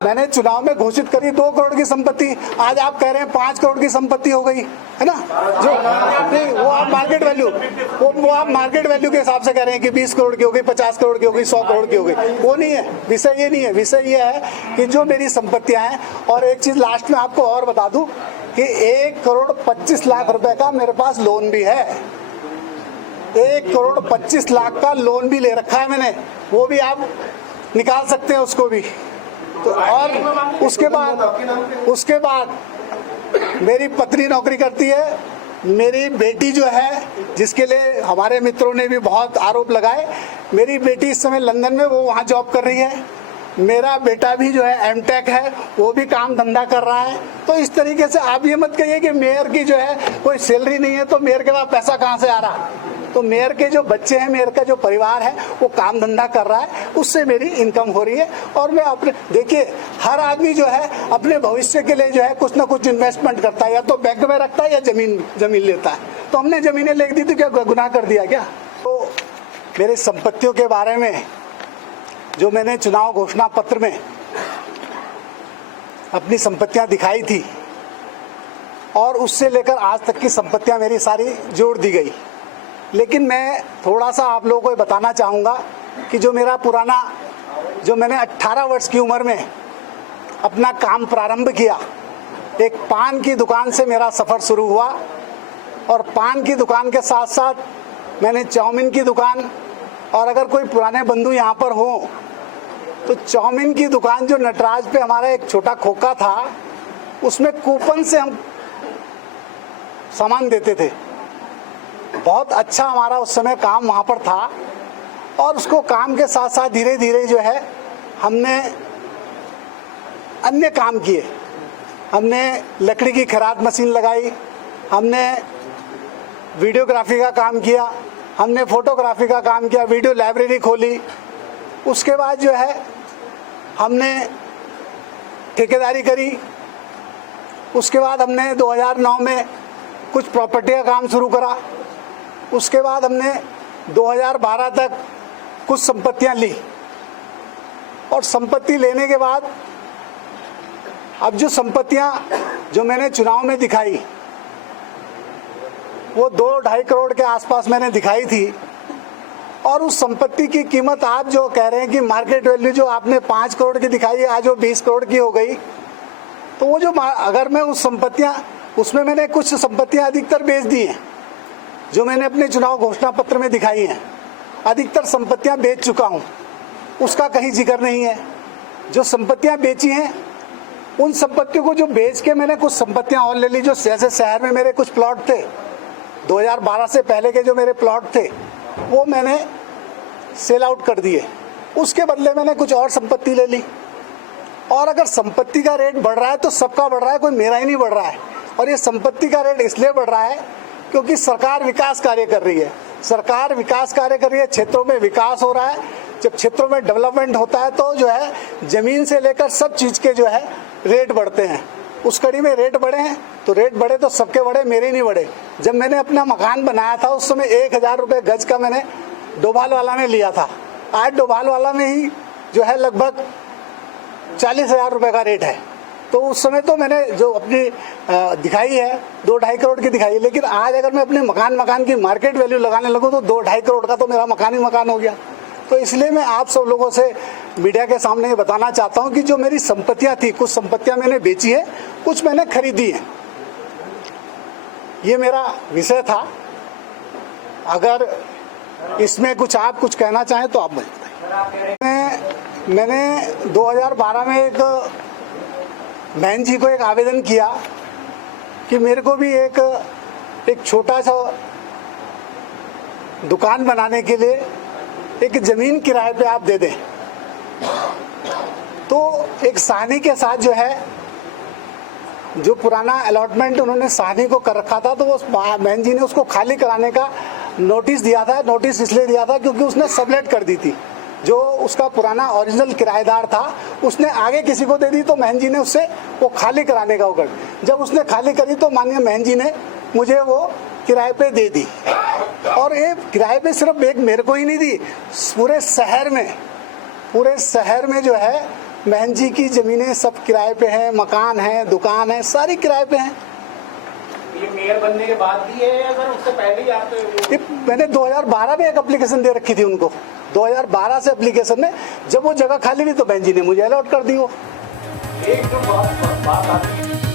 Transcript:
मैंने चुनाव में घोषित करी 2 करोड़ की संपत्ति, आज आप कह रहे हैं 5 करोड़ की संपत्ति हो गई है ना। जो नहीं, वो आप मार्केट वैल्यू, वो आप मार्केट वैल्यू के हिसाब से कह रहे हैं कि 20 करोड़ की हो गई, 50 करोड़ की हो गई, 100 करोड़ की हो गई। वो नहीं है विषय, ये नहीं है विषय। ये है कि जो मेरी संपत्तियां हैं, और एक चीज लास्ट में आपको और बता दूं कि 1 करोड़ 25 लाख रुपए का मेरे पास लोन भी है। 1 करोड़ 25 लाख का लोन भी ले रखा है मैंने, वो भी आप निकाल सकते हैं उसको भी। तो और उसके बाद मेरी पत्नी नौकरी करती है, मेरी बेटी जो है, जिसके लिए हमारे मित्रों ने भी बहुत आरोप लगाए, मेरी बेटी इस समय लंदन में, वो वहाँ जॉब कर रही है। मेरा बेटा भी जो है एमटेक है, वो भी काम धंधा कर रहा है। तो इस तरीके से आप ये मत कहिए कि मेयर की जो है कोई सैलरी नहीं है तो मेयर के पास पैसा कहाँ से आ रहा। तो मेयर के जो बच्चे हैं, मेयर का जो परिवार है, वो काम धंधा कर रहा है, उससे मेरी इनकम हो रही है। और मैं अपने, देखिए हर आदमी जो है अपने भविष्य के लिए जो है कुछ ना कुछ इन्वेस्टमेंट करता है, या तो बैंक में रखता है या जमीन लेता है। तो हमने जमीनें ले दी तो क्या गुनाह कर दिया क्या। तो मेरे संपत्तियों के बारे में जो मैंने चुनाव घोषणा पत्र में अपनी संपत्तियां दिखाई थी, और उससे लेकर आज तक की संपत्तियां मेरी सारी जोड़ दी गई। लेकिन मैं थोड़ा सा आप लोगों को बताना चाहूँगा कि जो मेरा पुराना, जो मैंने 18 वर्ष की उम्र में अपना काम प्रारंभ किया, एक पान की दुकान से मेरा सफ़र शुरू हुआ, और पान की दुकान के साथ साथ मैंने चाउमीन की दुकान, और अगर कोई पुराने बंधु यहाँ पर हो तो चाउमीन की दुकान जो नटराज पे हमारा एक छोटा खोखा था, उसमें कूपन से हम सामान देते थे। बहुत अच्छा हमारा उस समय काम वहाँ पर था, और उसको काम के साथ साथ धीरे धीरे जो है हमने अन्य काम किए। हमने लकड़ी की खराद मशीन लगाई, हमने वीडियोग्राफी का काम किया, हमने फोटोग्राफी का काम किया, वीडियो लाइब्रेरी खोली। उसके बाद जो है हमने ठेकेदारी करी। उसके बाद हमने 2009 में कुछ प्रॉपर्टी का काम शुरू करा। उसके बाद हमने 2012 तक कुछ संपत्तियां ली, और संपत्ति लेने के बाद अब जो संपत्तियां जो मैंने चुनाव में दिखाई, वो 2-2.5 करोड़ के आसपास मैंने दिखाई थी। और उस संपत्ति की कीमत आप जो कह रहे हैं कि मार्केट वैल्यू जो आपने 5 करोड़ की दिखाई है, आज वो 20 करोड़ की हो गई। तो वो जो, अगर मैं उस संपत्तियां, उसमें मैंने कुछ संपत्तियां अधिकतर बेच दी हैं जो मैंने अपने चुनाव घोषणा पत्र में दिखाई हैं। अधिकतर संपत्तियां बेच चुका हूं, उसका कहीं जिक्र नहीं है। जो संपत्तियां बेची हैं, उन संपत्तियों को जो बेच के मैंने कुछ संपत्तियां और ले ली। जो जैसे शहर में मेरे कुछ प्लॉट थे, 2012 से पहले के जो मेरे प्लॉट थे, वो मैंने सेल आउट कर दिए। उसके बदले मैंने कुछ और संपत्ति ले ली। और अगर संपत्ति का रेट बढ़ रहा है तो सबका बढ़ रहा है, कोई मेरा ही नहीं बढ़ रहा है। और ये संपत्ति का रेट इसलिए बढ़ रहा है क्योंकि सरकार विकास कार्य कर रही है। सरकार विकास कार्य कर रही है, क्षेत्रों में विकास हो रहा है। जब क्षेत्रों में डेवलपमेंट होता है तो जो है जमीन से लेकर सब चीज़ के जो है रेट बढ़ते हैं। उस कड़ी में रेट बढ़े हैं, तो रेट बढ़े तो सबके बढ़े, मेरे नहीं बढ़े। जब मैंने अपना मकान बनाया था उस समय 1000 रुपये गज का मैंने डोभाल वाला में लिया था। आज डोभाल वाला में ही जो है लगभग 40,000 रुपये का रेट है। तो उस समय तो मैंने जो अपनी दिखाई है 2-2.5 करोड़ की दिखाई है। लेकिन आज अगर मैं अपने मकान की मार्केट वैल्यू लगाने लगूँ तो 2-2.5 करोड़ का तो मेरा मकान ही मकान हो गया। तो इसलिए मैं आप सब लोगों से मीडिया के सामने ये बताना चाहता हूँ कि जो मेरी संपत्तियाँ थी, कुछ संपत्तियाँ मैंने बेची है, कुछ मैंने खरीदी है। ये मेरा विषय था। अगर इसमें कुछ आप कुछ कहना चाहें तो आप मुझे बताइए। मैंने 2012 में एक बहन जी को एक आवेदन किया कि मेरे को भी एक छोटा सा दुकान बनाने के लिए एक ज़मीन किराए पे आप दे दें। तो एक साहनी के साथ जो है, जो पुराना अलॉटमेंट उन्होंने साहनी को कर रखा था, तो वो बहन जी ने उसको खाली कराने का नोटिस दिया था। नोटिस इसलिए दिया था क्योंकि उसने सबलेट कर दी थी। जो उसका पुराना ओरिजिनल किराएदार था उसने आगे किसी को दे दी, तो बहन जी ने उससे वो खाली कराने का वो कर। जब उसने खाली करी तो माननीय बहन जी ने मुझे वो किराए पे दे दी। और ये किराए पे सिर्फ एक मेरे को ही नहीं दी, पूरे शहर में जो है बहन जी की ज़मीनें सब किराए पे हैं, मकान है, दुकान है, सारी किराए पे हैं। ये मेयर बनने के बाद भी है या सर उससे पहले ही आप ये मैंने 2012 में एक एप्लीकेशन दे रखी थी उनको, 2012 से एप्लीकेशन में, जब वो जगह खाली हुई तो बहन जी ने मुझे अलॉट कर दी वो। एक जो बात आती है